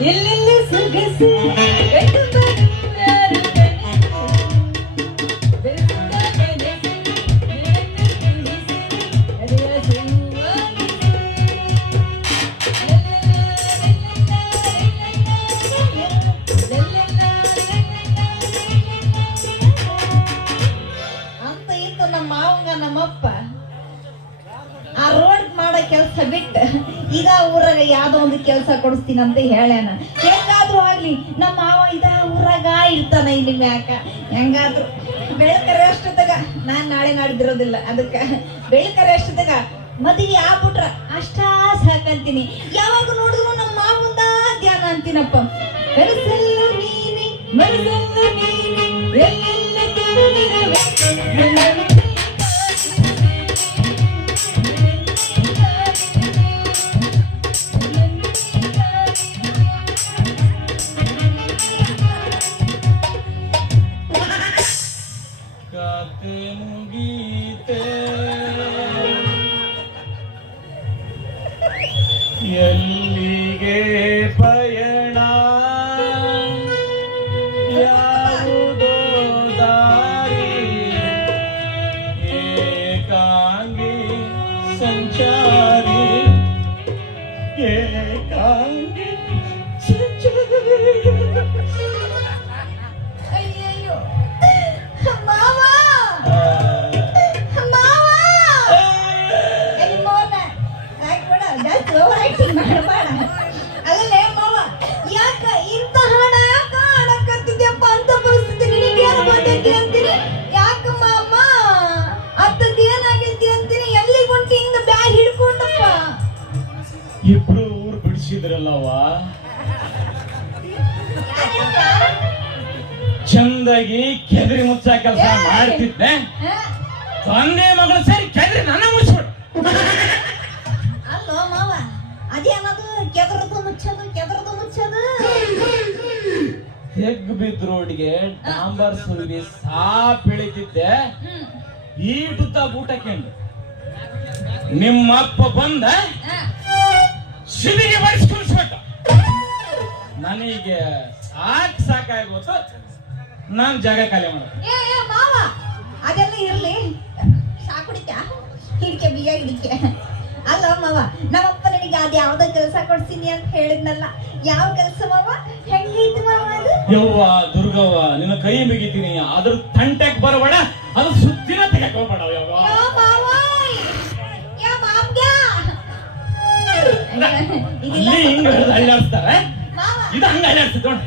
ಎಲ್ಲೆಲ್ಲಿ ಸೊಗಸು? ಅಂತ ಹೇಳ್ಯಾನ. ಹೆಂಗಾದ್ರೂ ಆಗ್ಲಿ, ನಮ್ಮ ಮಾವ ಇದ ಊರಾಗ ಇರ್ತಾನ ಇಲ್ಲಿ ಮ್ಯಾಕ. ಹೆಂಗಾದ್ರು. ಬೆಳಕರೆ ಅಷ್ಟೊತ್ತಾಗ ನಾನ್ ನಾಳೆ ನಾಡಿದಿರೋದಿಲ್ಲ. ಅದಕ್ಕ ಬೆಳಕರೆ ಅಷ್ಟೊತ್ತಾಗ ಮದುವೆ ಆಗ್ಬಿಟ್ರ ಅಷ್ಟ ಸಾಕಂತೀನಿ ಯಾವಾಗ ನೋಡಿದ್ರು ನಮ್ಮ ಮಾವಂದ ಧ್ಯಾನ ಅಂತೀನಪ್ಪ. ಕನಸಲ್ಲ ನೀನೆ, ಮನಸಲ್ಲ ನೀನೆ, ಎಲ್ಲೆಲ್ಲ ಎಲ್ಲಿಗೆ ಪಯಣ ಊರ್ ಚಂದಾಗಿ ಕೆದರಿ ಮುಚ್ಚ ಕೆಲಸ ಮಾಡ್ತಿದ್ದೆ? ತಂದೆ ಮಗಳು ಸೇರಿ ಕೆದರಿ ನನ್ನ ಮುಚ್ಚಿಬಿಡು ಅಲ್ಲೋ ಮಾವ ಅದೇನದು ಕೆದರದು ಮುಚ್ಚೋದು ಕೆದರದು ಮುಚ್ಚೋದು. ಹೆಗ್ ಬಿದ್ದ ರೋಡ್ಗೆ ಡಾಂಬರ್ ಸುರಿವಿ ಸಾಪ್ ಬೆಳಿತಿದ್ದೆ. ಈಟುತ್ತ ಬೂಟಕ್ಕೆಂಡು ನಿಮ್ಮಪ್ಪ ಬಂದ ಶಿವಿಗೆ ಸಿಲಿಗೆ ಬಡಿಸಿ ಕುಣಿಸ್ಬಿಟ್ಟ ನನಗೆ ಸಾಕ್ ಸಾಕಾಗೋತು ನಾನು ಜಾಗ ಖಾಲಿ ಮಾಡ ಏ ಏ ಮಾವ ಅದೆಲ್ಲ ಇರ್ಲಿ. ಸಾಕುಡಿಕ ಹಿಡಿಕೆ ಬೀಗ ಹಿಡಿಕೆ. ಅಲ್ಲ ಮಾವ ನಮ್ಮಪ್ಪ ನನಗೆ ಅದ್ ಯಾವ್ದೋ ಕೆಲಸ ಕೊಡ್ತೀನಿ ಅಂತ ಹೇಳಿದ್ನಲ್ಲ. ಯಾವ ಕೆಲಸ ಮಾವ? ಹೆಂಗೈತಿ ಮಾವ ಅದು? ಯವ್ವ ದುರ್ಗವ್ವ ನಿನ್ನ ಕೈ ಬಿಗಿತೀನಿ ಅದ್ರ ತಂಟೆಕ್ ಬರಬೇಡ ಅದು ಸುದ್ದಿನ ತೆಗೆಕೊಂಡ ಹೋಗ್ಬೇಡ ಯವ್ವ. ಹಿಂಗ ಮಾವ ಇದು ಹಂಗ ಅಳ್ಳಾಡ್ಸ್ತದೆ ನೋಡಿ.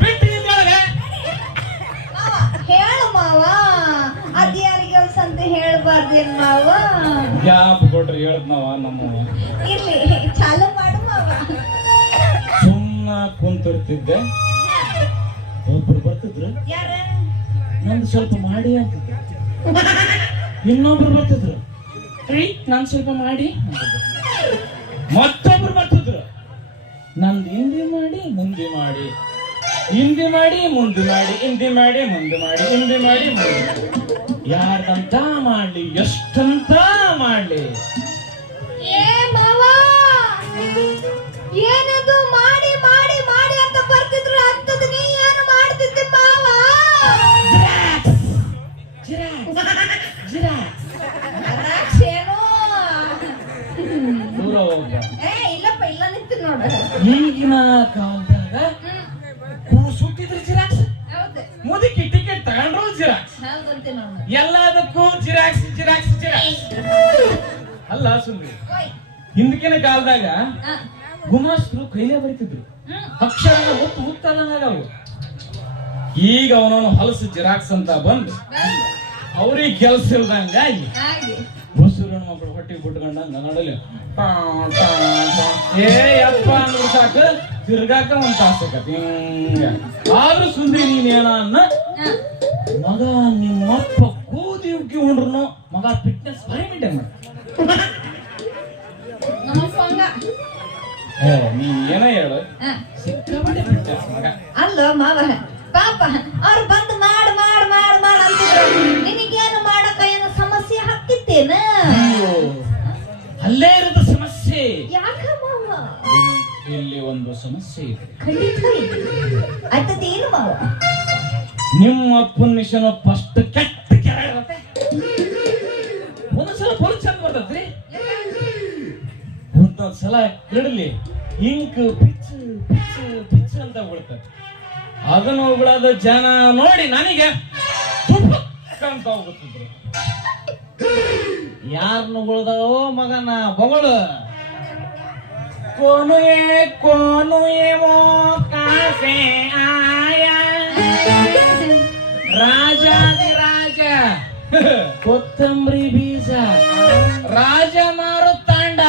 ಬಿಟ್ಟು ನಿಂತ್ಕೊಳಗೆ. ಮಾವ ಹೇಳು ಮಾವ. ಅದ್ ಯಾರಿಗೆ ಕೆಲ್ಸ ಅಂತ ಹೇಳ್ಬಾರ್ದೇನ್ ಮಾವ? ಗ್ಯಾಪ್ ಕೊಟ್ರಿ ಹೇಳ್ದ್ನವ ನಮ್ಮ ಇರ್ಲಿ ಚಾಲು ಮಾಡು ಮಾವ. ಸುಮ್ಮ ಕುಂತಿರ್ತಿದ್ದೆ. ಒಬ್ರು ಬರ್ತಿದ್ರು. ಯಾರ? ನಂದು ಸ್ವಲ್ಪ ಮಾಡಿ ಅಂತ ಇನ್ನೊಬ್ರು ಬರ್ತಿದ್ರು. ರೀ ನಂದು ಸ್ವಲ್ಪ ಮಾಡಿ. ಮತ್ತೊಬ್ರು ಬರ್ತಿದ್ರು. ನಂದು ಹಿಂದಿ ಮಾಡಿ ಮುಂದೆ ಮಾಡಿ. ಹಿಂದಿ ಮಾಡಿ ಮುಂದೆ ಮಾಡಿ ಹಿಂದಿ ಮಾಡಿ ಮುಂದೆ ಮಾಡಿ ಹಿಂದಿ ಮಾಡಿ ಮುಂದೆ ಮಾಡಿ. ಯಾರ್ದಂತ ಮಾಡ್ಲಿ ಎಷ್ಟಂತ ಮಾಡ್ಲಿ. ಏನದು ಮಾಡಿ ಮಾಡಿ ಮಾಡಿ ಅಂತ ಬರ್ತಿದ್ರು ಅಂತದ್ ನೀ ಏನು ಮಾಡ್ತಿದ್ದಿ ಮಾವ? ದ್ರಾಕ್ಷೇನು? ದೂರ ಏನು? ಏ ಇಲ್ಲಪ್ಪ ನೋಡು. ಈಗಿನ ಕಾಲದಾಗ ಸುತ್ತಿದ್ರೆ ಜಿರಾಕ್ಸ್. ಮುದುಕಿ ಟಿಕೆಟ್ ತಗೊಂಡ್ರು ಜಿರಾಕ್ಸ್. ಎಲ್ಲದಕ್ಕೂ ಜಿರಾಕ್ಸ್ ಜಿರಾಕ್ಸ್ ಜಿರಾಕ್ಸ್. ಅಲ್ಲ ಸುಂದ್ರಿ. ಹಿಂದಿನ ಕಾಲದಾಗ ಗುಮಾಸ್ತರು ಕೈಲೇ ಬರಿತಿದ್ರು. ಅಕ್ಷರ ಹೊತ್ತು ಒತ್ತು ಉತ್ತಲ್ಲನಾಗವು ಈಗ ಅವನವನು ಹೊಲಸು ಜಿರಾಕ್ಸ್ ಅಂತ ಬಂದು ಅವ್ರಿಗೆ ಕೆಲಸ ಇಲ್ದಂಗಾಗಿ ಹಾಗೆ ಬಸೂರನ ಮಕ್ಕಳು ಹೊಟ್ಟಿಗೆ ಬಿಟ್ಕೊಂಡಂಗ ನಡಲಿ ಏ ಯಪ್ಪ ಅಂದ್ರೆ ಸಾಕು. ತಿರ್ಗಾಕ ಒಂದ್ ತಾಸು ಆಕತಿ. ಹಿಂಗ. ಆದ್ರೂ ಸುಂದ್ರಿ ನೀನೇನ ಅನ್ನ? ಮಗ ನಿಮ್ಮಪ್ಪ ಕೂದಿ ಉಕ್ಕಿ ಉಂಡ್ರು ಮಗ ಫಿಟ್ನೆಸ್ ಬರೀ ಮೇಂಟೈನ್ ಮಾಡ ಏ ನೀ ಏನ ಹೇಳು? ಸಿಕ್ಕಾಪಟ್ಟೆ ಫಿಟ್ನೆಸ್ ಮಗ. ಅಲ್ಲ ಮಾವ ಪಾಪ ಅವ್ರು ಬಂದು ಮಾಡ್ ಮಾಡ್ ಸಮಸ್ಯೆ ಇದೆ ಮಾವ ನಿಮ್ಮ ಅಪ್ಪನ ಮಿಷನ್ ಫಸ್ಟ್ ಕೆಟ್ಟ ಕೆರೆ. ಒಂದೊಂದ್ಸಲ ಫುಲ್ ಚಂದ ಬರ್ತೈತ್ರಿ. ಒಂದೊಂದ್ಸಲ ಇಡಲಿ ಇಂಕ್ ಪಿಚ್ ಪಿಚ್ ಪಿಚ್ ಅಂತ ಬಿಡ್ತದೆ ಅದನ್ನ ಹೋಗ್ಬಿಡೋದು ಜನ ನೋಡಿ ನನಗೆ ಅಂತ ಹೋಗುತ್ತಿದ್ರು ಯಾರನ್ನು ಉಳ್ದವೋ ಮಗನ ಬಗಳು. ಕೋನು ಏ ಕೋನು ಏವೋ ಕಾಸೆ ಆಯ ರಾಜಾದಿ ರಾಜ ಕೊತ್ತಂಬರಿ ಬೀಜ ರಾಜ ಮಾರು ತಾಂಡ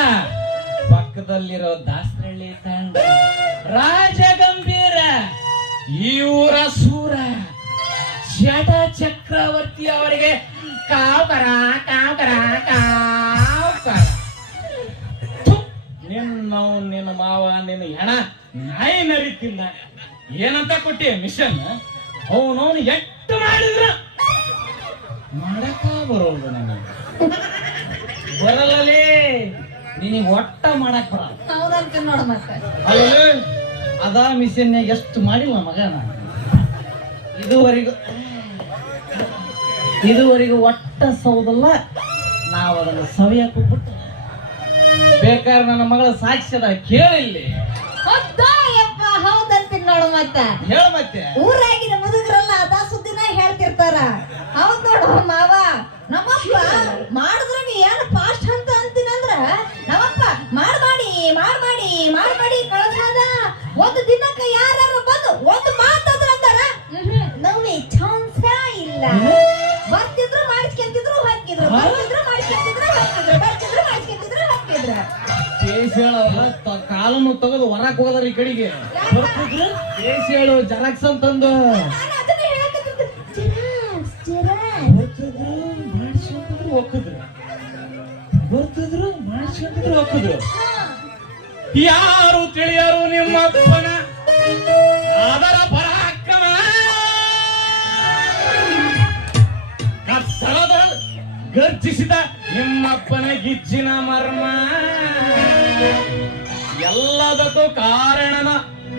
ಪಕ್ಕದಲ್ಲಿರೋ ದಾಸರಳ್ಳಿ ತಾಂಡ। ರಾಜ ಗಂಭೀರ ಈ ಊರ ಸೂರ। ಜಟ ಚಕ್ರವರ್ತಿ ಅವರಿಗೆ ಕಾಪರ ಕಾವ್ಕರ ಕಾವ್ಕರ ಥು, ನಿನ್ನ ನಿನ್ನ ಮಾವ ನಿನ್ನ ಹೆಣ ನಾಯಿ ನರಿತಿಲ್ಲ. ಏನಂತ ಕೊಟ್ಟಿ ಮಿಷನ್? ಅವನವನು ಎಷ್ಟು ಮಾಡಿದ್ರ? ಮಾಡಕ ಬರೋದು ನನಗೆ. ಬರಲ್ಲಲೇ ನಿನಗೆ ಒಟ್ಟ ಮಾಡಕ್ ಬರಲ್ಲ. ಅಲ್ಲೇ ಅದ ಮಿಷನ್ ಎಷ್ಟು ಮಾಡಿಲ್ಲ ಮಗ ನಾನು. ಇದುವರೆಗೂ ಇದುವರೆಗೂ ಒಟ್ಟ ಸೌದಲ್ಲ ನಾವು ಅದನ್ನು ಸವಿಯಕ್ಕೆ ಬಿಟ್ಟು ಬೇಕಾದ್ರೆ ನನ್ನ ಮಗಳ ಸಾಕ್ಷ್ಯದ ಕೇಳಿಲ್ಲಿ ಹೌದಾ ಯಪ್ಪ ಹೌದಂತ ನೋಡು ಮತ್ತ. ಹೇಳ ಮತ್ತೆ. ಊರಾಗಿನ ಮುದುಗರಲ್ಲ ಅದ ಸುದ್ದಿನ ಹೇಳ್ತಿರ್ತಾರ. ಹೌದ್ ನೋಡು ಮಾವ ನಮ್ಮಪ್ಪ ಮಾಡಿದ್ರ ತೆಗೆದು ಹೊರಕ್ ಹೋದ್ರ ಈ ಕಡೆಗೆ. ಬರ್ತಿದ್ರು? ಎಸಿ ಹೇಳು ಜರಾಕ್ಸ್ ಅಂತಂದು. ಬರ್ತಿದ್ರು? ಒಕ್ಕದ್ರು ಬರ್ತಿದ್ರು ಒಕ್ಕದ್ರು ಯಾರು ತಿಳಿಯರು ನಿಮ್ಮಪ್ಪನ ಅದರ ಪರಾಕ್ರಮ. ಕತ್ತಲದ ಗರ್ಜಿಸಿದ ನಿಮ್ಮಪ್ಪನ ಗಿಜ್ಜಿನ ಮರ್ಮ. ಎಲ್ಲದಕ್ಕೂ ಕಾರಣನ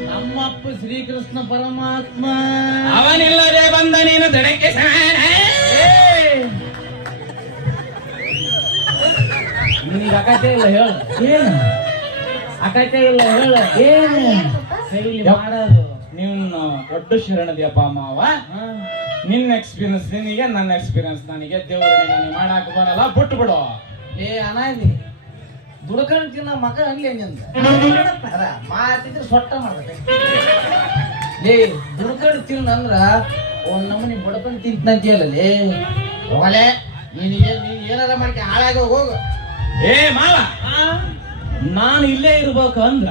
ನಮ್ಮಪ್ಪ ಶ್ರೀಕೃಷ್ಣ ಪರಮಾತ್ಮ. ಅವನಿಲ್ಲದೆ ಬಂದ ನೀನು ದಡಕ್ಕೆ ಸಮಾನ ನಿನಗೆ ಅಕತೆ ಇಲ್ಲ ಹೇಳು. ಏನು? ಅಕತೆ ಇಲ್ಲ ಹೇಳು. ಏನು? ಸೈಲಿ ಮಾಡೋದು. ನಿನ್ನ ದೊಡ್ಡ ಶರಣದಿಯಪ್ಪ ಮಾವ. ನಿನ್ನ ಎಕ್ಸ್ಪೀರಿಯನ್ಸ್ ನಿನಗೆ ನನ್ನ ಎಕ್ಸ್ಪೀರಿಯನ್ಸ್ ನನಗೆ. ದೇವರು ನನಗೆ ಮಾಡಾಕ ಬರಲ್ಲ. ಬಿಟ್ಟು ಬಿಡು. ಏ ಅನಾದಿ. ದುಡ್ಕೊಂಡು ತಿನ್ನ ಮಗ ಹಂಗೆ ಹಂಗಂದ ಅದ. ಮಾತಿದ್ರೆ ಸೊಟ್ಟ ಮಾಡ್ಬೇಕು. ಏ ದುಡ್ಕೊಂಡು ತಿನ್ನ ಅಂದ್ರ ಒಂದ್ ನಮ್ಮನಿ ಬಡ್ಕೊಂಡು ತಿಂತಂತೀಯಲ್ಲ ಹೋಗಲೆ ನೀನಿಗೆ ನೀನ್ ಏನಾರ ಮಾಡ್ಕೆ ಹಾಳಾಗ ಹೋಗು. ಏ ಮಾವ ನಾನು ಇಲ್ಲೇ ಇರ್ಬೇಕು ಅಂದ್ರ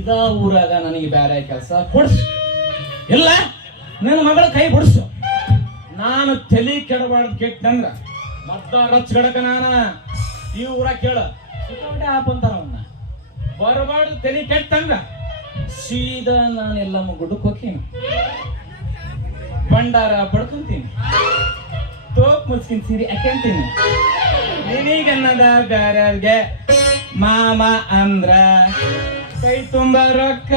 ಇದ ಊರಾಗ ನನಗೆ ಬೇರೆ ಕೆಲಸ ಕೊಡ್ಸು. ಇಲ್ಲ ನನ್ನ ಮಗಳ ಕೈ ಬಿಡಿಸು. ನಾನು ತಲೆ ಕೆಡಬಾರ್ದು ಕೆಟ್ಟಂದ್ರ ಮತ್ತ ರಚ್ಗಡಕ ನಾನ ಈ ಊರ ಕೇಳ. ಸಿಕ್ಕಾಪಟ್ಟೆ ಆಪ್ ಅಂತಾರ ಅವನ್ನ ಬರಬಾರ್ದು, ತಲೆ ಕೆಟ್ಟಂಗ. ಸೀದಾ ನಾನು ಎಲ್ಲ ಗುಡ್ಡಕ್ಕೆ ಹೋಗ್ತೀನಿ. ಭಂಡಾರ ಬಡ್ಕೊಂತೀನಿ. ತೋಪ್ ಮುಚ್ಕಿನ ಸೀರೆ ಹಾಕ್ಯಂತೀನಿ ನಿನಗನ್ನದ ಬ್ಯಾರ್ಯಾರ್ಗೆ ಮಾಮ ಅಂದ್ರ ಕೈ ತುಂಬ ರೊಕ್ಕ.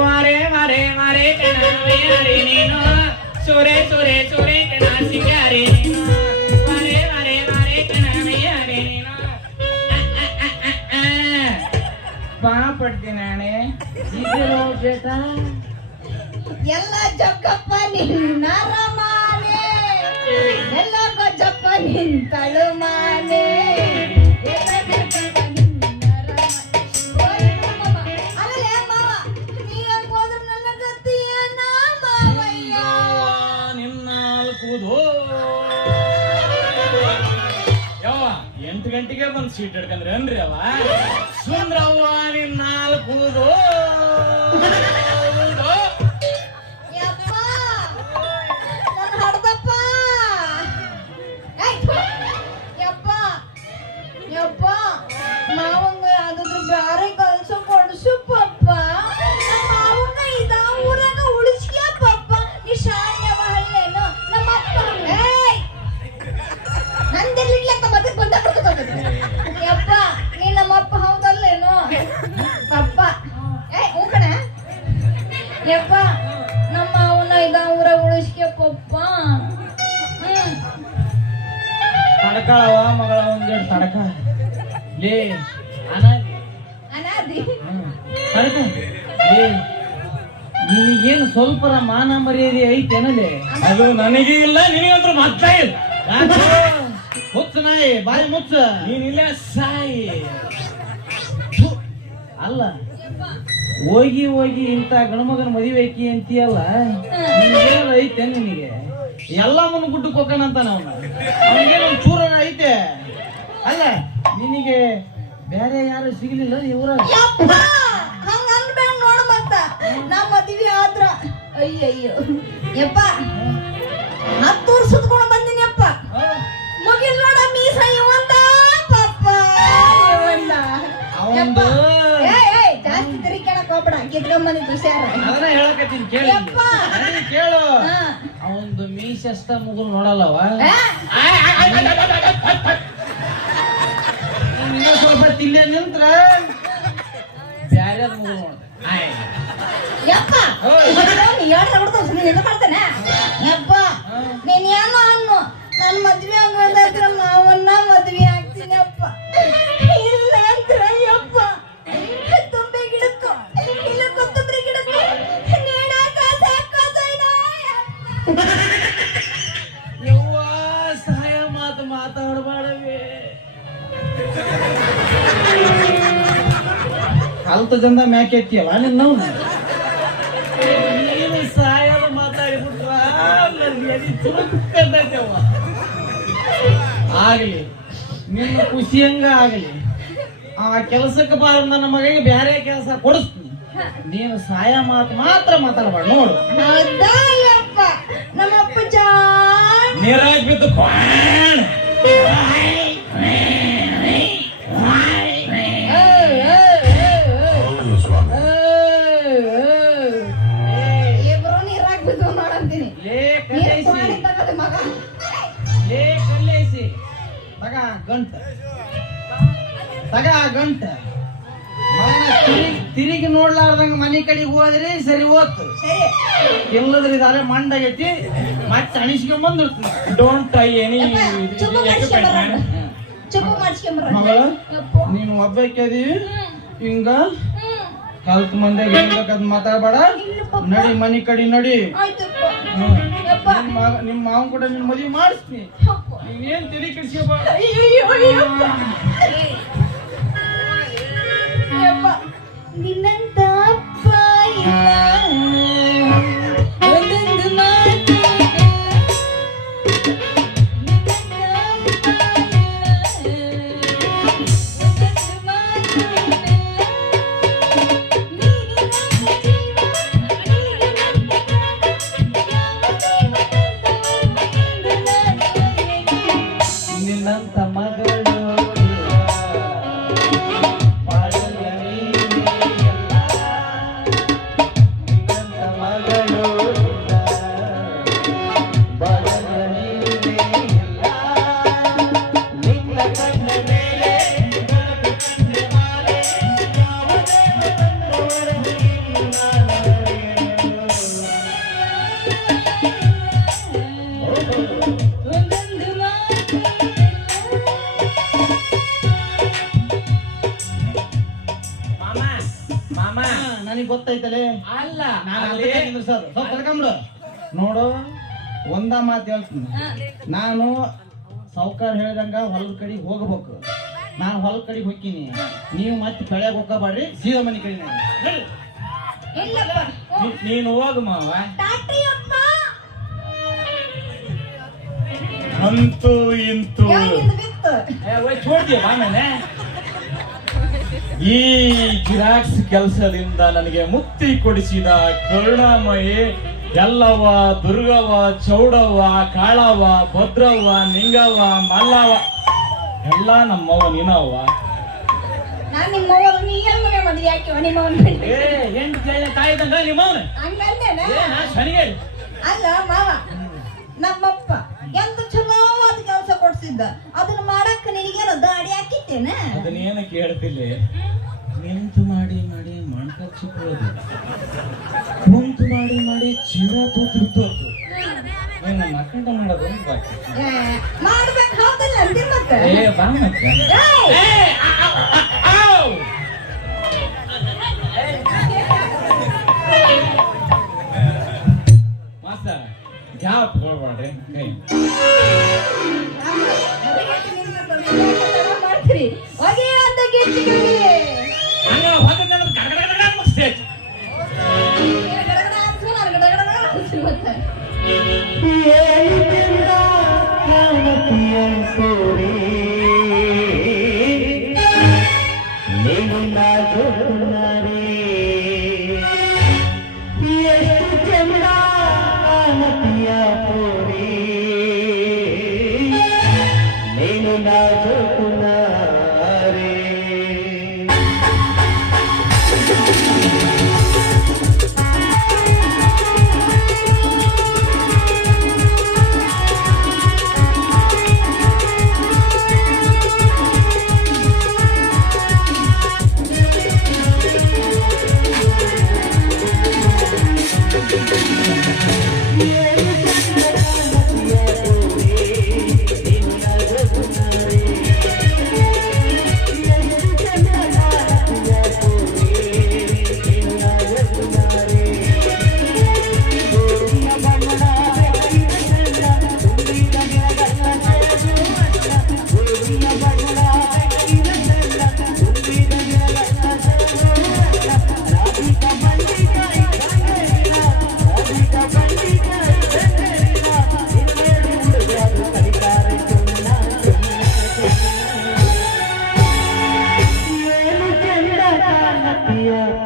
ಮಾರೆ ಮಾರೆ ಮಾರೆ, ಕಣವೆ ಹರಿ ನೀನು? ಸುರೆ ಸುರೆ ಸುರೆ ಕಣ ಸಿಂಗಾರಿ ಪಡ್ತೀನಿ ಅಣೆ ಬೇಟಾ ಎಲ್ಲ ಜಕ್ಕಪ್ಪ ನಿನ್ನ ರಮಾನೆ ಎಲ್ಲ ಗೊಜ್ಜಪ್ಪ ನಿನ್ ತಳುಮಾನೆ. ಎಲ್ಲ ಜಗ್ಗಪ್ಪ ನಿನ್ನ ರಮಾನೆ. ಓಯ್ ಮಾಮ, ಆಮೇಲೆ ಮಾವ, ನೀ ಹಂಗ್ ನನ್ನ ಗತಿ ಏನ ಮಾವಯ್ಯ? ನಿನ್ನ ಕೂದು ಯವ್ವ ಎಂಟು ಗಂಟೆಗೆ ಬಂದು ಸೀಟ್ ಹಿಡ್ಕಂದ್ರೆ ಅನ್ರಿ ಅವ? ಸುಂದ್ರವ್ವ ನಿನ್ನ ಕೂದು ಯಪ್ಪ, ನಿನಗೇನು ಸ್ವಲ್ಪರ ಮಾನ ಮರ್ಯಾದೆ ಐತೇನಲೇ? ಅದು ನನಗೆ ಇಲ್ಲ ನಿನಗಂತ್ರ ಮತ್ತೆ ಇಲ್ಲ. ಮುಚ್ಚ ನಾಯಿ ಬಾಯಿ ಮುಚ್ಚ. ನೀನಿಲ್ಲ ಸಾಯಿ. ಅಲ್ಲ ಹೋಗಿ ಹೋಗಿ ಇಂತ ಗಣಮಗನ ಮದುವೆ ಐತಿ ಅಂತೀಯಲ್ಲ ನಿನಗೇನಾರ ಐತೆ ನಿನಗೆ? ಎಲ್ಲ ಮುನ್ ಗುಡ್ಡಕ್ಕೆ ಕೊಕ್ಕನಂತ ನಾವು ಚೂರ ಐತೆ? ಅಲ್ಲ ನಿನಗೆ ಬೇರೆ ಯಾರು ಸಿಗಲಿಲ್ಲ ಇವರ ಯಪ್ಪ! ಹಂಗ ಅನ್ಬೇಡ ನಮ್ಮ ಮದ್ವಿ ಆದ್ರ ಅಯ್ಯಯ್ಯೋ ಯಪ್ಪ ಹತ್ತು ವರ್ಷ ಸುತ್ಕೊಂಡು ಬಂದಿನಿ ಅಪ್ಪ ಮುಗಿಲ್ ನೋಡ ಮೀಸ ಇವಂದ ಪಪ್ಪ ಇವಂದ ಯಪ್ಪ ಜಾಸ್ತಿ ಹೋಗ್ಬೇಡ ಅದನ್ನ ಹೇಳಕತ್ತೀನಿ ಕೇಳಿ ಯಪ್ಪ. ಕೇಳು. ಅವಂದು ಮೀಸ ಅಷ್ಟ ಮುಗುಲ್ ನೋಡಲ್ಲವ ಸ್ವಲ್ಪ ತಿಲ್ಲೆ ನಿಂತ್ರ ಯಪ್ಪ. ನೀ ಮಾಡ್ತಾನೆ? ಯಪ್ಪ ಹಾ. ನೀನ್ ನನ್ನ ಅನ್ನು. ನನ್ ಮದ್ವೆ ಆಗೋದಾದ್ರ ಮಾವನ್ನ ಮದ್ವೆ ಆಗ್ತೀನಿ ಅಪ್ಪ ಇಲ್ಲ ಅಂದ್ರ ಯಪ್ಪ. ತುಂಬೆ ಗಿಡಕ್ಕೂ ಇಲ್ಲ ಕೊತ್ತಂಬರಿ ಗಿಡಕ್ಕೂ ನೀಡಾಕ ಸಾಕೋದೈನ ಯವ್ವ ಸಹಾಯ ಮಾತು ಕಲ್ತ ಜಂದ ಮ್ಯಾಕೆ ಎತ್ತಿಯಲ್ಲ ನಿನ್ನವ್ ಆಗ್ಲಿ. ನಿನ್ನ ಖುಷಿಯಂಗ ಆಗಲಿ. ಆ ಕೆಲಸಕ್ಕೆ ಬಾರ ನನ್ನ ಮಗಗೆ ಬೇರೆ ಕೆಲಸ ಕೊಡಿಸ್ತೀನಿ. ನೀನು ಸಹಾಯ ಮಾತು ಮಾತ್ರ ಮಾತಾಡಬಾರ ನೋಡು. ನಮ್ಮಪ್ಪ ನೀರಾಗ್ಬಿದ್ದು ನೀರಾಗಿ ಬಿದ್ದು ಗಂಟ. ತಗ ಗಂಟ. ತಿರುಗಿ ನೋಡ್ಲಾರ್ದಂಗ ಮನೆ ಕಡೆಗೆ ಹೋದ್ರಿ ಸರಿ ಹೋತು. ಸರಿ. ಇಲ್ಲದ್ರಿ ಇದಾರೆ ಮಂಡಾಗೈತಿ ಮತ್ತೆ ಅಣಿಸ್ಕೊಂಡ್ ಬಂದಿರ್ತೀನಿ ಡೋಂಟ್ ಟ್ರೈ ಎನಿ ಮಗಳ ನೀನು ಒಬ್ಬಾಕಿ ಹಿಂಗ? ಕಲ್ತ್ ಮಂದಿ ಏನ್ ಬೇಕಾದ್ ಮಾತಾಡ್ಬೇಡ? ನಡಿ ಮನೆ ಕಡೆ ನಡಿ. ಯಪ್ಪ ನಿಮ್ ಮಗ- ನಿಮ್ ಮಾವನ್ ಕೂಡ ನಿನ್ ಮದುವೆ ಮಾಡಿಸ್ತೀನಿ. ನೀವೇನ್ ತಲೆ ಕೆಡ್ಸ್ಕೊಬೇಡ ಅಯ್ಯಯ್ಯೋ, ಯಪ್ಪ. ಯಪ್ಪ, ನಿನ್ನಂತ ಅಪ್ಪ ಇಲ್ಲ. ನನಗೆ ಗೊತ್ತೈತಲೆ? ಅಲ್ಲ ನಾನು ನೋಡು ಒಂದ ಮಾತು ಹೇಳ್ತೀನಿ. ನಾನು ಸಾವುಕಾರ ಹೇಳಿದಂಗ ಹೊಲದ ಕಡೆ ಹೋಗ್ಬೇಕು. ನಾನು ಹೊಲದ ಕಡೆ ಹೋಗ್ತೀನಿ. ನೀವು ಮತ್ತೆ ಕಳೆ ಹೋಗಬಾಡ್ರಿ ಸೀದ ಮನೆ ಕಡೆ ನೀನು ಹೋಗ ಮಾವಂತೂ ಇಂತೂ. ಬಾಮೇಲೆ ಈ ಜಿರಾಕ್ಸ್ ಕೆಲಸದಿಂದ ನನಗೆ ಮುಕ್ತಿ ಕೊಡಿಸಿದ ಕರುಣಾಮಯಿ ಎಲ್ಲವ ದುರ್ಗವ ಚೌಡವ್ವ ಕಾಳವ್ವ ಭದ್ರವ್ವ ನಿಂಗವ್ವ ಮಲ್ಲವ ಎಲ್ಲ ನಮ್ಮವ್ವ ನೀನವ ನಾನ್ ನಿಮ್ಮ ಅವ್ವ ನೀ ಏನ್ ಮನೆ ಮದ್ವೆ ಹಾಕಿವ ನಿಮ್ಮ ಅವನ ಬಿಟ್ಟು ಏ ಎಂಟು ಕೇಳಿ ತಾಯಿದಂಗ ನಿಮ್ಮವ್ನ? ಹಂಗಂದೇನ ಅಲ್ಲ ಮಾವ ನಮ್ಮಪ್ಪ. ಕೊಡ್ಸಿದ್ದ ಅದನ್ನ ಮಾಡಕ್ ನಿನಗೇನು ದಾಡಿ ಹಾಕಿತ್ತೇನ? ಅದನ್ನ ಏನಕ್ಕೆ ಕೇಳ್ತಿಲ್ಲ. ನಿಂತು ಮಾಡಿ ಮಾಡಿ ಮಣ್ಕ ಚಿಕ್ಕೋದು. ಕುಂತು ಚೀರ ಮಾಡಿ ಏನು ಮಕ್ಕಳ ಮಾಡೋದು ಒಂದು ಬಾಕಿ. ಮಾಡ್ಬೇಕು ಹೌದಲ್ಲ ಅಂತೀರಿ ಮತ್ತೆ? ಏ ಬಾ ಮತ್ತೆ. ಏಯ್! ಮಾಸ್ತರ ಯಾವ ತಗೊಳ್ಬೇಡ್ರಿ ಕೈ. ಮಾಡ್ತೀರಿ ಅಂತ ಗಿಚ್ಚಿಗಳಿ.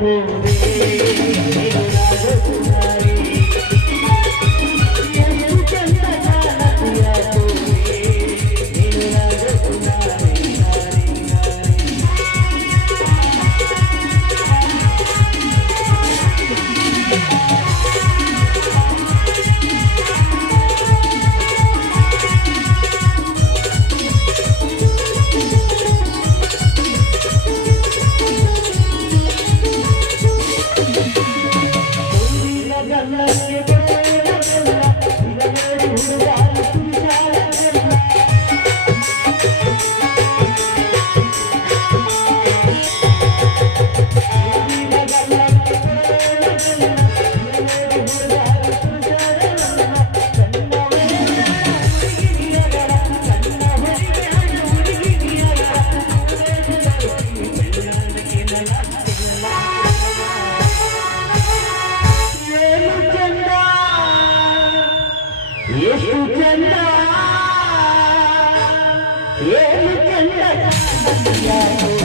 ಹಂಗ ಹೋದ ನನಗೆ ಗಡಗಡ ಮುಗಿಸ್ತೈತಿ